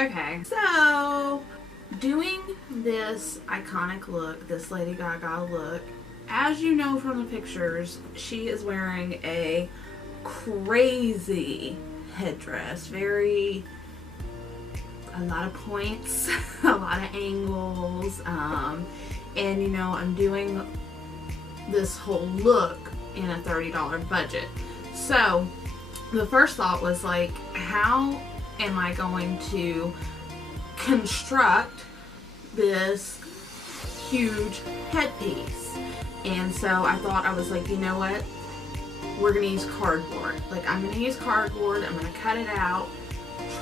Okay, so doing this iconic look, this Lady Gaga look, as you know from the pictures, she is wearing a crazy headdress. A lot of points, a lot of angles, and you know, I'm doing this whole look in a $30 budget. So the first thought was like, how am I going to construct this huge headpiece? And so I thought, I was like, you know what, we're gonna use cardboard. Like, I'm gonna use cardboard, I'm gonna cut it out,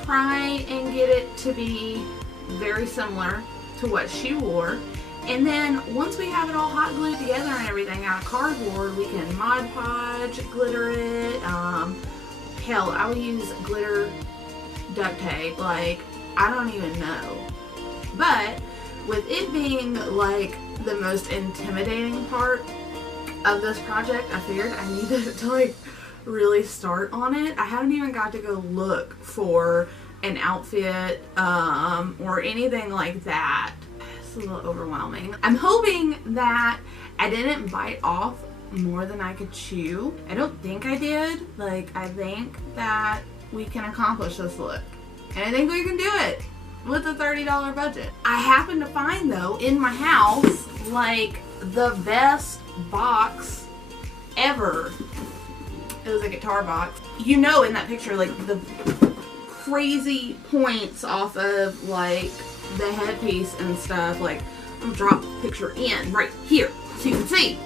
try and get it to be very similar to what she wore. And then once we have it all hot glued together and everything out of cardboard, we can Mod Podge, glitter it. Hell, I would use glitter duct tape. Like, I don't even know. But with it being like the most intimidating part of this project, I figured I needed to like really start on it. I haven't even got to go look for an outfit or anything like that. It's a little overwhelming. I'm hoping that I didn't bite off more than I could chew. I don't think I did. Like, I think that we can accomplish this look. And I think we can do it with a $30 budget. I happened to find, though, in my house, like, the best box ever. It was a guitar box. You know, in that picture, like, the crazy points off of, like, the headpiece and stuff. Like, I'm gonna drop the picture in right here so you can see.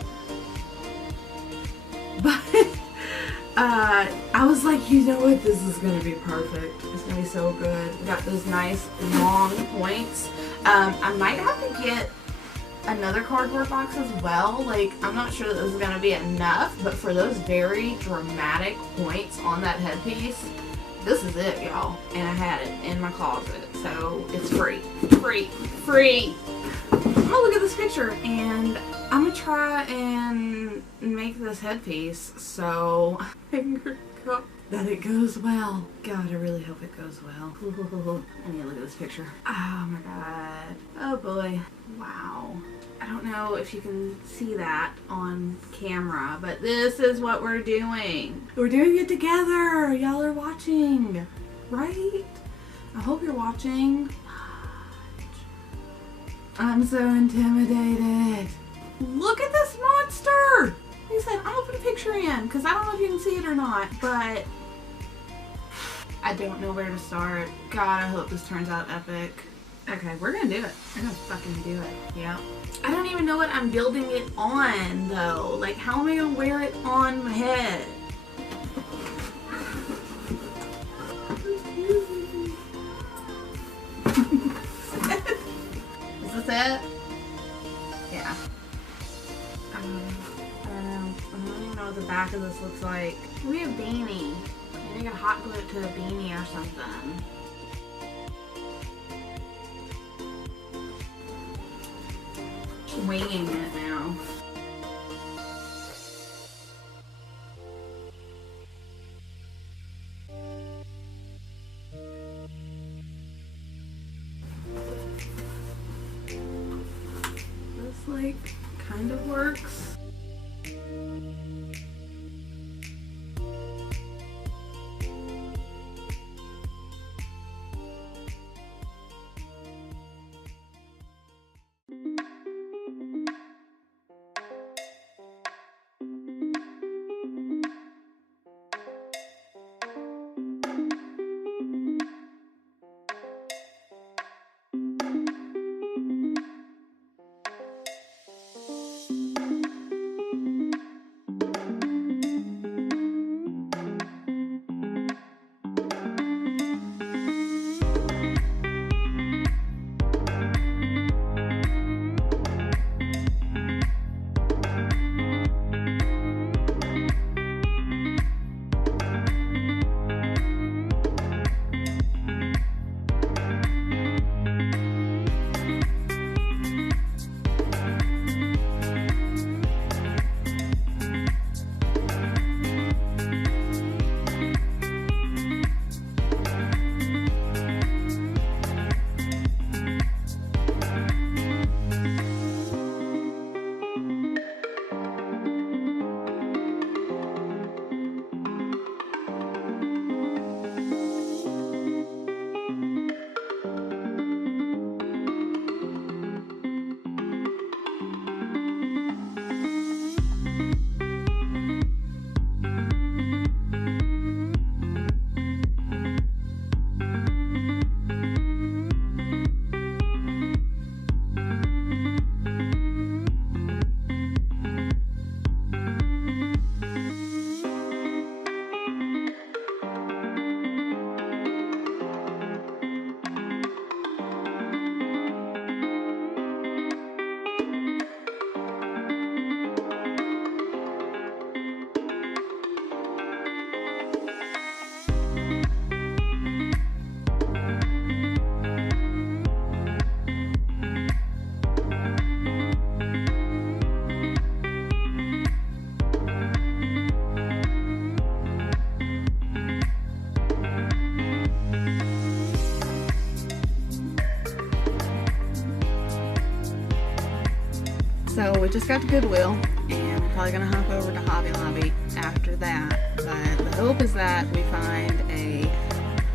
But I was like, you know what, this is gonna be perfect. It's gonna be so good. We got those nice long points. I might have to get another cardboard box as well. Like, I'm not sure that this is gonna be enough, but for those very dramatic points on that headpiece, this is it, y'all. And I had it in my closet, so it's free. Free. I'm gonna look at this picture and I'm gonna try and make this headpiece, so fingers crossed that it goes well. God, I really hope it goes well. I need to look at this picture. Oh my god. Oh boy. Wow. I don't know if you can see that on camera, but this is what we're doing. We're doing it together. Y'all are watching, right? I hope you're watching. I'm so intimidated. Look at this monster. Like I said, I'm gonna put a picture in because I don't know if you can see it or not, but I don't know where to start. God, I hope this turns out epic. Okay, we're gonna do it. We're gonna fucking do it. Yeah. I don't even know what I'm building it on, though. Like, how am I gonna wear it on my head? Is this it? Yeah. I don't know. I don't even know what the back of this looks like. Maybe a beanie. Maybe I could hot glue it to a beanie or something. Winging it now. This like kind of works. we just got to Goodwill, and we're probably gonna hop over to Hobby Lobby after that. But the hope is that we find a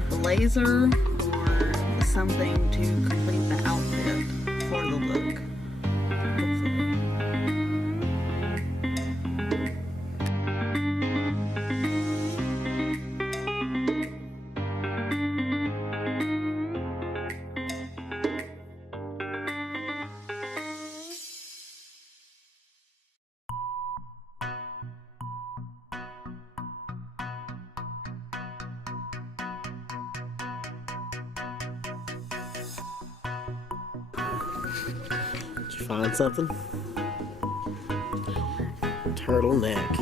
blazer or something to complete the outfit for the look. Hopefully. Did you find something? Turtleneck.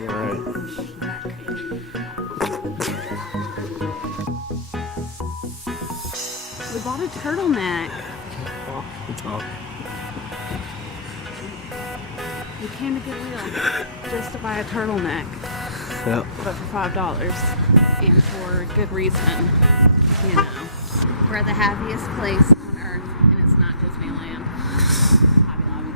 Alright. We bought a turtleneck. We came to Goodwill just to buy a turtleneck. Yep. But for $5. And for good reason. You know. We're at the happiest place on earth, and it's not Disneyland. Hobby Lobby.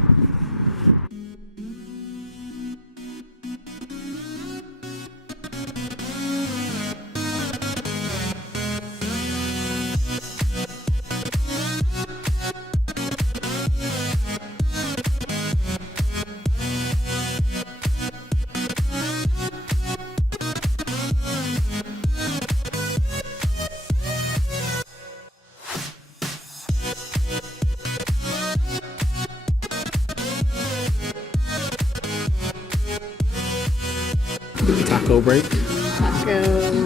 Taco break. Tacos.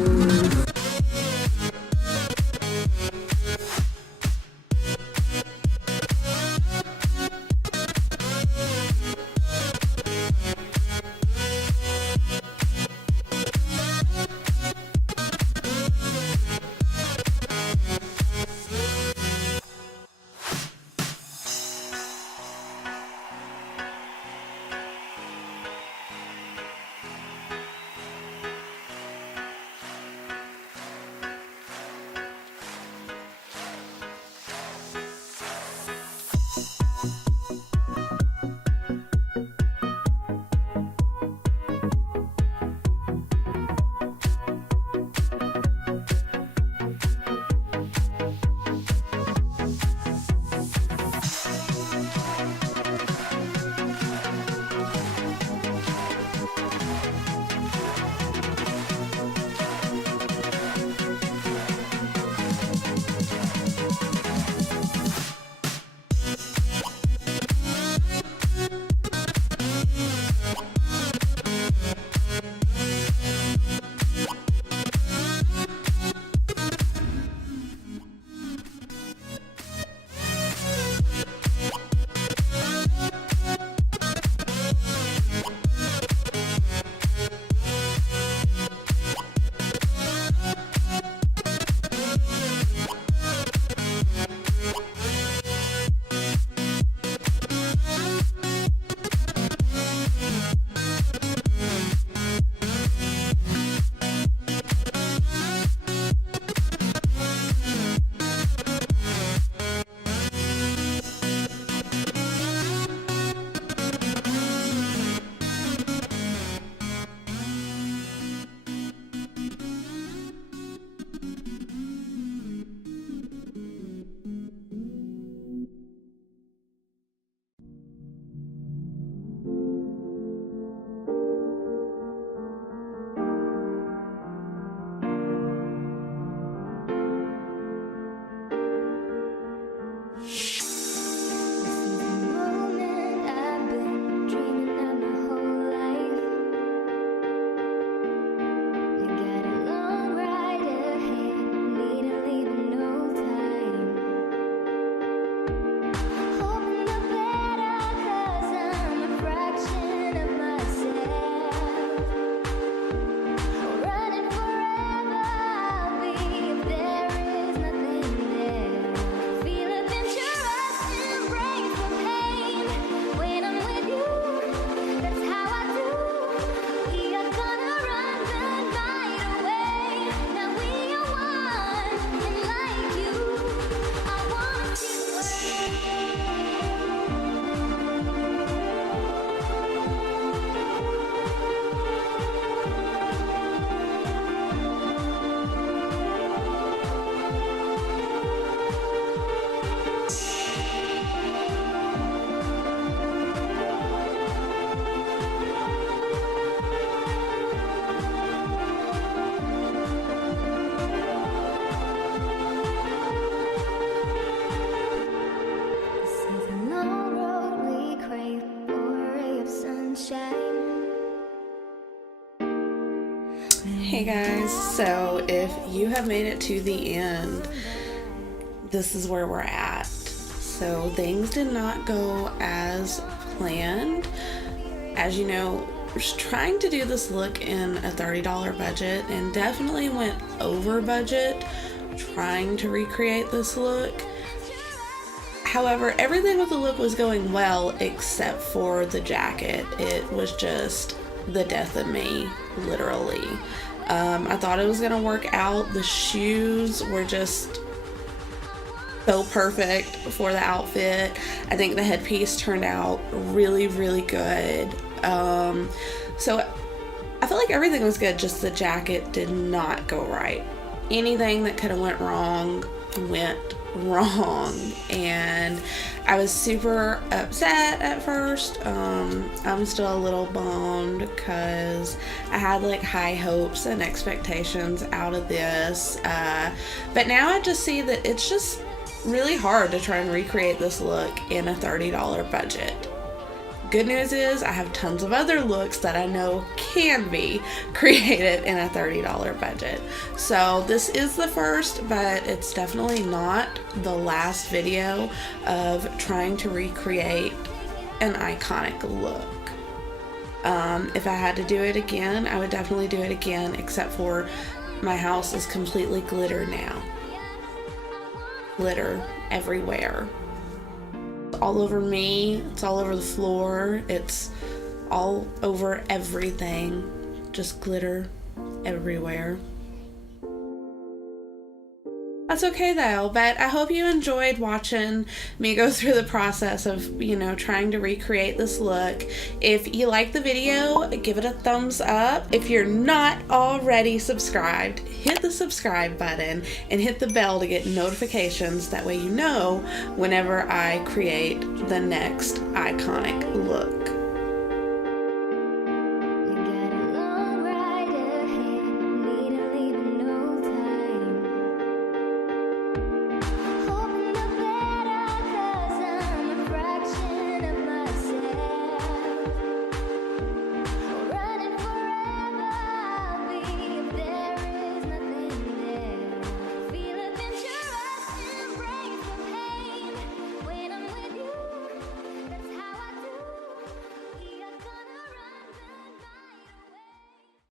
Hey guys, so if you have made it to the end, this is where we're at. So things did not go as planned. As you know, I was trying to do this look in a $30 budget and definitely went over budget trying to recreate this look. However, everything with the look was going well except for the jacket. It was just the death of me, literally. I thought it was gonna work out. The shoes were just so perfect for the outfit. I think the headpiece turned out really, really good. So I feel like everything was good, just the jacket did not go right. Anything that could have went wrong, and I was super upset at first. I'm still a little bummed because I had like high hopes and expectations out of this, but now I just see that it's just really hard to try and recreate this look in a $30 budget. Good news is I have tons of other looks that I know can be created in a $30 budget. So this is the first, but it's definitely not the last video of trying to recreate an iconic look. If I had to do it again, I would definitely do it again, except for my house is completely glitter now. Glitter everywhere. All over me, it's all over the floor, it's all over everything, just glitter everywhere. That's okay though, but I hope you enjoyed watching me go through the process of, you know, trying to recreate this look. If you like the video, give it a thumbs up. If you're not already subscribed, hit the subscribe button and hit the bell to get notifications. That way you know whenever I create the next iconic look.